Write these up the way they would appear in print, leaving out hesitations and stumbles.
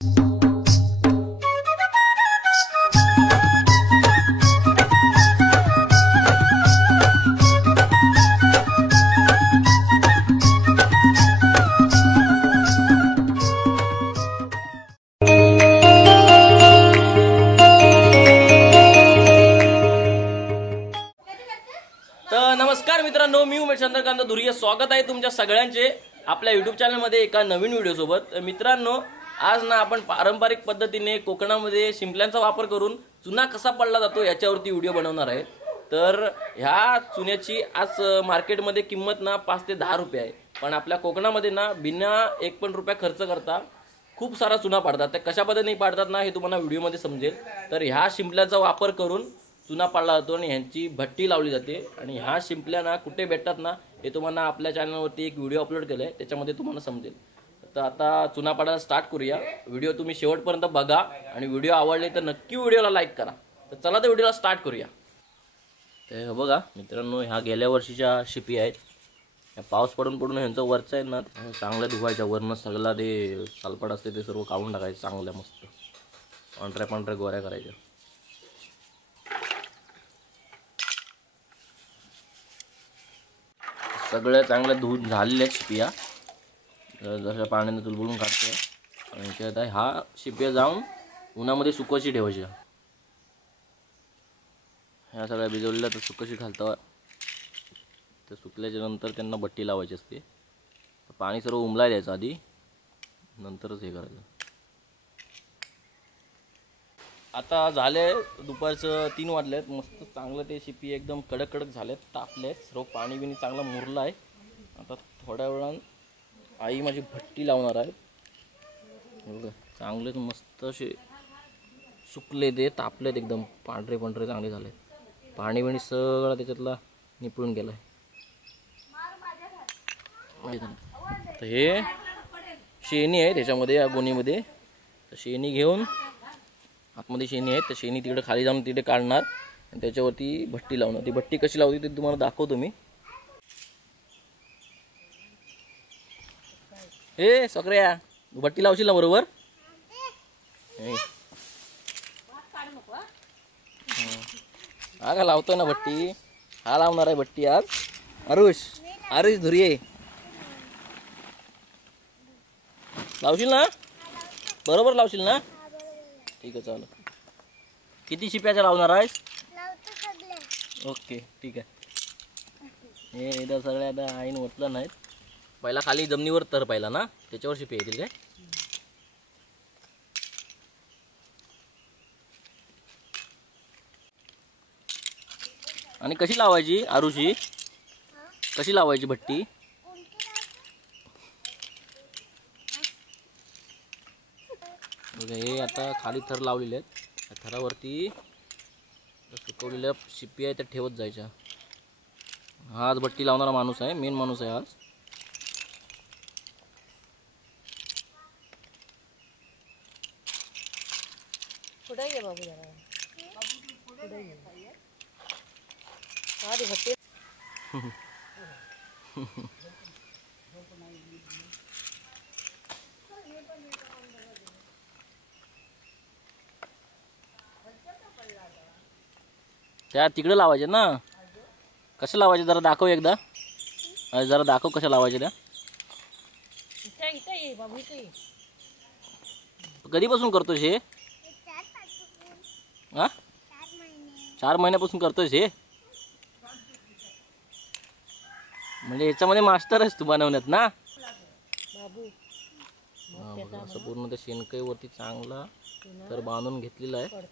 तर नमस्कार मित्रांनो, मी उमेश चंद्रकांत धुरिये स्वागत आहे तुमच्या सगळ्यांचे आपल्या YouTube चॅनलमध्ये एका नवीन व्हिडिओ सोबत। मित्रांनो, आज ना आपण पारंपरिक पद्धतीने कोकणामध्ये शिंपल्यांचा वापर करून चुना कसा पडला जातो याच्यावरती व्हिडिओ बनवणार आहे। तर ह्या चुन्याची आज मार्केटमध्ये किंमत ना 5 ते 10 रुपये आहे, पण आपल्या कोकणामध्ये ना बिना 1 पण रुपया खर्च करता खूप सारा चुना पाडतात। ते कशा पद्धतीने पाडतात ना हे तुम्हाला व्हिडिओमध्ये समजेल। तर ह्या शिंपल्यांचा वापर करून चुना पाडला जातो आणि ह्यांची भट्टी लावली जाते आणि ह्या शिंपल्या ना कुठे भेटतात ना हे तुम्हाला आपल्या चॅनलवरती एक व्हिडिओ अपलोड केलाय, त्याच्यामध्ये तुम्हाला समजेल। तर आता चुना पाडायला स्टार्ट करूया। व्हिडिओ तुम्ही शेवटपर्यंत बघा आणि व्हिडिओ आवडले तर नक्की व्हिडिओला लाईक करा। तर चला तर व्हिडिओला स्टार्ट करूया। ते बघा मित्रांनो, ह्या गेल्या वर्षीच्या शिपी आहेत। या पाऊस पडून पडून ह्यांचं वरचं आहे ना चांगल्या धुवायच्या, वरनं सगळा ते सालपाट असते ते सर्व काढून टाकायचं, चांगल्या मस्त पांढऱ्या पांढऱ्या गोऱ्या करायच्या। सगळ्या चांगल्या धुवून झालेल्या शिपिया जशा पाण्याने तुलबुलून काढतो आणि त्यात ह्या शिपिया जाऊन उन्हामध्ये सुकवायची ठेवायच्या। ह्या सगळ्या भिजवलेल्या तर सुकशी घालता, तर सुकल्याच्या नंतर त्यांना भट्टी लावायची असते। पाणी सर्व उमलाय द्यायचं आधी, नंतरच हे करायचं। आता झाले दुपारचं 3 वाजलेत, मस्त चांगलं ते शिपी एकदम कडक कडक झालेत, तापलेत सर्व, पाणी बिनी चांगलं मुरलं आहे। आता थोड्या वेळानं आई माझी भट्टी लावणार आहे। बघा चांगले मस्त असे सुकले, ते तापलेत, एकदम पांढरे पांढरे चांगले झाले। पाणी बिणी सगळं त्याच्यातला निपळून गेलाय। तर हे शेणी आहे त्याच्यामध्ये, या गोणीमध्ये। तर शेणी घेऊन आतमध्ये शेणी आहे, तर शेणी तिकडे खाली जाऊन तिथे काढणार आणि त्याच्यावरती भट्टी लावणार। ती भट्टी कशी लावते ते तुम्हाला दाखवतो मी। हे सगळ्या भट्टी लावशील ना बरोबर? हा का लावतोय ना भट्टी? हा लावणार आहे भट्टी आज आरुष धुरिये। लावशील ना बरोबर? लावशील ना? ठीक आहे, चालेल। किती शिप्याच्या लावणार आहेस? ओके ठीक आहे। हे इथं सगळ्या आता आईन ओतलं नाहीत, पहिला खाली जमिनीवर तर पहिला ना त्याच्यावर शिपे येतील काय? आणि कशी लावायची आरुषी? कशी लावायची भट्टी? हे आता खाली थर लावलेले आहेत, थरावरती सुकवलेल्या शिपी आहे त्या ठेवत जायच्या। हा आज भट्टी लावणारा माणूस आहे, मेन माणूस आहे आज। पुढे ये बाबू जरा, पुढे ये। हा रे भट्टी त्या तिकडे लावायचे ना, कशा लावायचे जरा दाखव एकदा, जरा दाखव कशा लावायचे त्या। कधीपासून करतोस हे? हा 4 महिन्यापासून करतोस हे? म्हणजे याच्यामध्ये मास्टर आहेस तू बनवण्यात ना बाबू? असं पूर्ण त्या शेणकाईवरती चांगला तर बांधून घेतलेला आहे।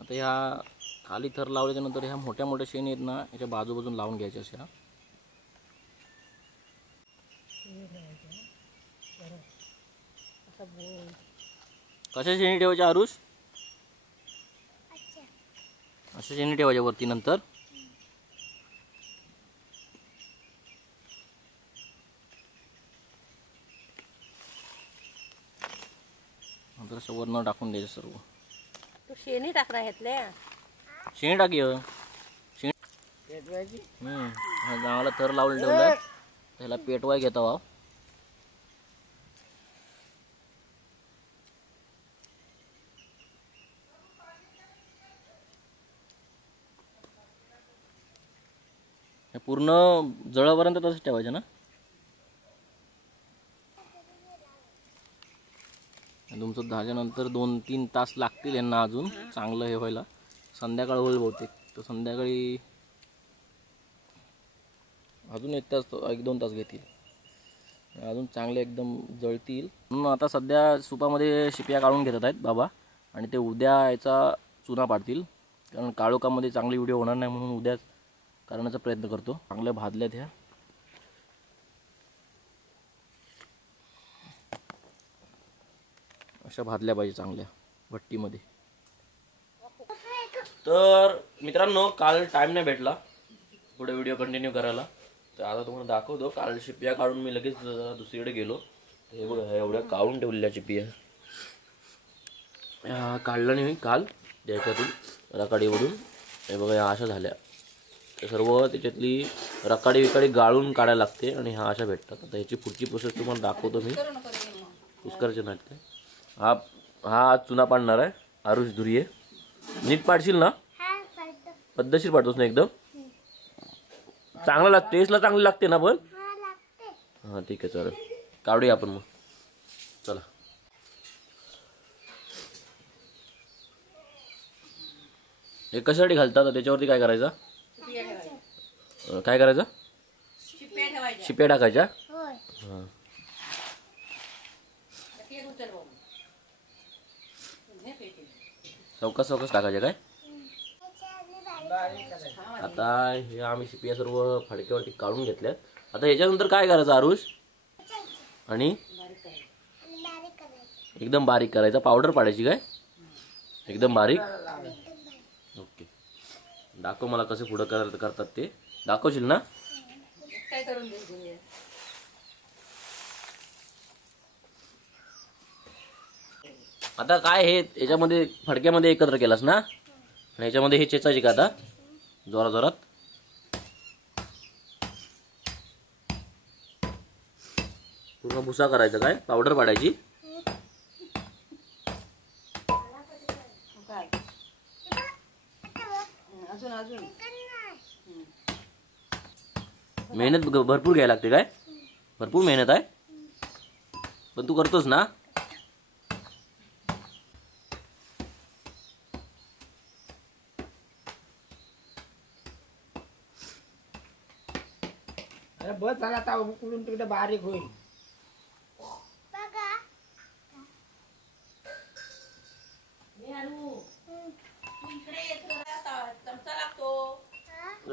आता ह्या खाली थर लावल्याच्या नंतर ह्या मोठ्या मोठ्या शेणी आहेत ना याच्या बाजूबाजून लावून घ्यायच्या अशा। कशा शेणी ठेवायच्या आरुष? अशा शेणी ठेवायच्या वरती, नंतर वरनं टाकून द्यायचं सर्व। तू शेणी टाकला ह्यातल्या? शेणी टाकी, पेटवायची. हा गावाला थर लावून ठेवलाय, त्याला पेटवाय घेता वाव. हे पूर्ण जळापर्यंत तसंच ठेवायचं ना. तुमचं झाल्यानंतर 2-3 तास लागतील यांना अजून चांगलं हे व्हायला. संध्याकाळ होईल बहुतेक, तर संध्याकाळी अजून 1-2 तास घेतील, अजून चांगले एकदम जळतील. म्हणून आता सध्या सुपामध्ये शिप्या काढून घेतात आहेत बाबा, आणि ते उद्या याचा चुना पाडतील. कारण काळोखामध्ये चांगली व्हिडिओ होणार नाही म्हणून उद्या करण्याचा प्रयत्न करतो. चांगल्या भाजल्यात ह्या. अशा भाजल्या पाहिजे चांगल्या भट्टीमध्ये. तर मित्रांनो, काल टाइम नाही भेटला पुढे व्हिडिओ कंटिन्यू करायला, तर आता तुम्हाला दाखवतो. काल शिप्या काढून मी लगेच दुसरीकडे गेलो. हे बघा, एवढ्या काढून ठेवलेल्या शिप्या काढलं नाही काल त्याच्यातून रकाडीवरून. हे बघा, या अशा झाल्या. ते सर्व त्याच्यातली रकाडी विकाडी गाळून काढायला लागते आणि ह्या अशा भेटतात. आता ह्याची पुढची प्रोसेस तुम्हाला दाखवतो मी. पुष्करचे नाटक. हा चुना पाडणार आहे आरुष धुरिये. नीट पाडशील ना? पद्धतशीर पाडतोस ना एकदम? चांगला लागते, टेस्टला चांगली लागते ना पण? हां ठीक आहे, चालेल. काढूया आपण मग, चला. हे कशासाठी घालतात? त्याच्यावरती काय करायचं? काय करायचं? शिप्या टाकायच्या. हां, चौकस टाकायचे काय? आता हे आम्ही शिप्या सर्व फडक्यावरती काढून घेतल्यात. आता ह्याच्यानंतर काय करायचं आरुष? आणि एकदम बारीक करायचा. पावडर पाडायची काय? एकदम बारीक. ओके, दाखव मला कसे पुढं करतात ते. दाखवशील ना? आता काय हे याच्यामध्ये फडक्यामध्ये एकत्र केलास ना, आणि याच्यामध्ये हे चेचायचे का आता जोरात जोरात? पूर्ण भुसा करायचा काय? पावडर पाडायची. मेहनत भरपूर घ्यायला लागते काय? भरपूर मेहनत आहे, पण तू करतोस ना? अरे बस झाला, आता उकडून तिकडे बारीक होईल.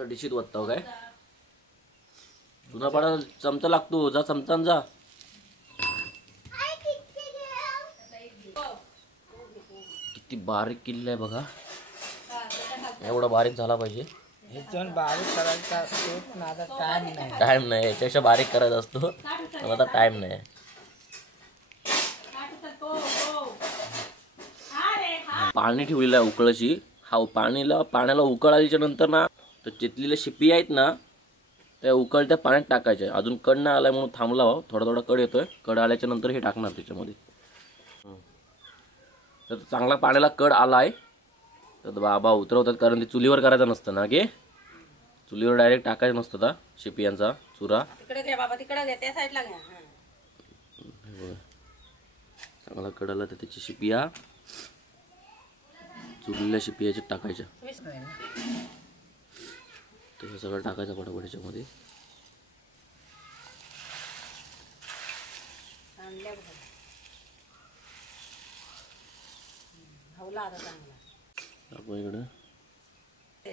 डिशीत वत्ताव काय? चुना पाडा चमचा लागतो. जा चमचान जा. किती बारीक किल्ला आहे बघा. एवढा बारीक झाला पाहिजे. ह्याच्यावर बारीक करायचा असतो, पण आता टाइम नाही. टाइम नाही, याच्यापेक्षा बारीक करायचा असतो, पण आता टाइम नाही. पाणी ठेवलेलं आहे उकळाची. हा पाण्याला उकळ आल्याच्या नंतर ना, तर चितलेल्या शिपी आहेत ना, त्या उकळत्या पाण्यात टाकायच्या. अजून कड नाही आलाय म्हणून थांबला. थोडा थोडा कड येतोय. कड आल्याच्या नंतर हे टाकणार त्याच्यामध्ये. तर चांगला पाण्याला कड आलाय तर बाबा उतरवतात, कारण ते चुलीवर करायचं नसतं ना गे. चुलीवर डायरेक्ट टाकायचं नसतं का शिपियांचा चुरा. चांगला कड आला तर त्याची शिपिया चुलीला शिपियाच्या टाकायच्या. तसं सगळं टाकायचं पटापट याच्यामध्ये. आपण इकडं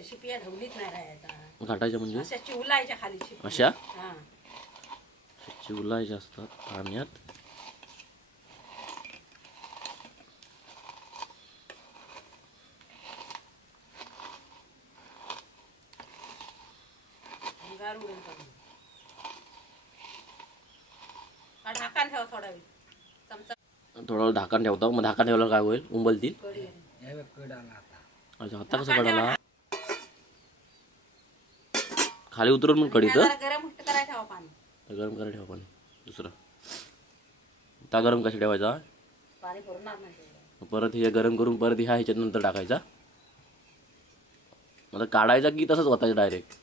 शिपिया ढवलीत नाही राहायचा. घाटायच्या म्हणजे अशा चिवलायच्या खाली शिपिया. अशा हा, चिवलायच्या असतात पाण्यात. ढाकान ठेवा थोडा वेळ. चमचा थोडा वेळ झाकण ठेवतो. मग झाकण ठेवलं काय होईल? उंबलतील. हे बघ, कड आला आता. अच्छा, आता कसं कळाला? खाली उतरून मग कढीत जरा गरम घट्ट करायला ठेवा पाणी. गरम करायला ठेवा पाणी. दुसरं ता गरम कशी ठेवायचा. पाणी भरणार नाही तेवढं. परत हे गरम करून परत ह्या ह्याच्यात नंतर टाकायचा. आता काढायचा की तसंच वाचायचं डायरेक्ट.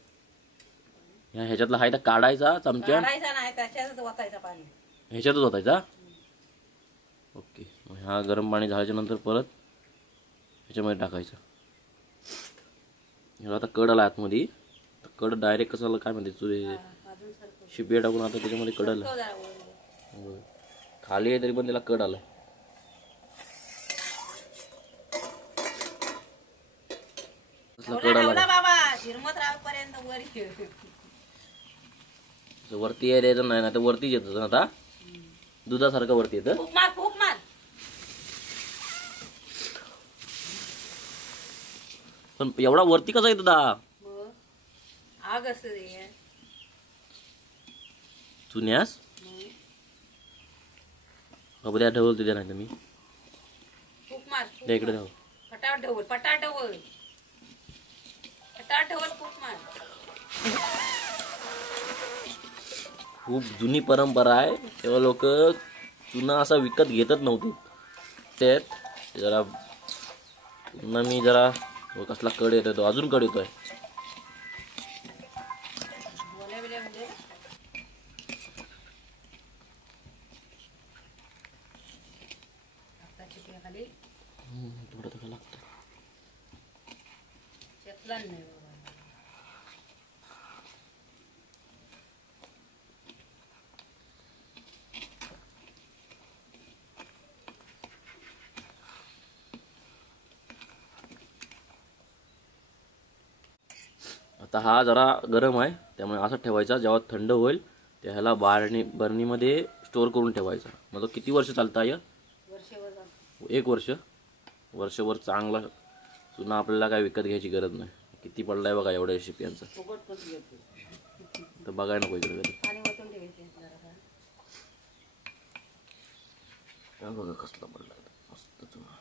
ह्याच्यातला आहे तर काढायचा चमच्या काढायचा नाही त्याच्यातच वाचायचं पाणी. ह्याच्यातच वाचायचा. ओके. मग ह्या गरम पाणी झाल्याच्या नंतर परत ह्याच्यामध्ये टाकायचं. ह्याला आता कड आला आतमध्ये. कड डायरेक्ट कसं काय म्हणते तुझे अजून सरकव. शिपिया टाकून आता त्याच्यामध्ये कड आलं. जरा वर. होय. खाली आहे तरी पण त्याला कड आलाय. कसला कड आला ठेवला बाबा झिरमत राहपर्यंत वर ठेव. वरती यायला द्यायचं नाही ना तर वरतीच येतं आता दुधासारखं वरती येतं. खूप मार खूप मार. पण एवढा वरती कसा येतो दा मग आग असं रे. चुन्यास उद्या ठेवलं तिथे नाही तर मी खूप मार. त्या इकडे जाऊ. पटाट ढवळ पटाट ढवळ पटाट ढवळ खूप मार. खूप जुनी परंपरा आहे. तेव्हा लोक चुना असा विकत घेतच नव्हते. त्यात जरा पुन्हा मी जरा कसला कड येतोय तो अजून कड येतोय. बोल्या बिल्या म्हणजे खाली थोडं थोडं लागतं. चेतला नाही बाबा. आता हा जरा गरम आहे त्यामुळे असं ठेवायचा. जेव्हा थंड होईल त्याला बरणीमध्ये स्टोअर करून ठेवायचा. मग तो किती वर्ष चालतं आहे. वर्षभर झालं. 1 वर्ष. वर्षभर चांगला चुना आपल्याला काय विकत घ्यायची गरज नाही. किती पडलाय बघा एवढ्या शिप्यांचं. फुकट कसं घेतो. तर बघायला नको इकडे कधी. पाणी वतून ठेवायचे जरा. बघा कसला पडलाय मस्त चुना.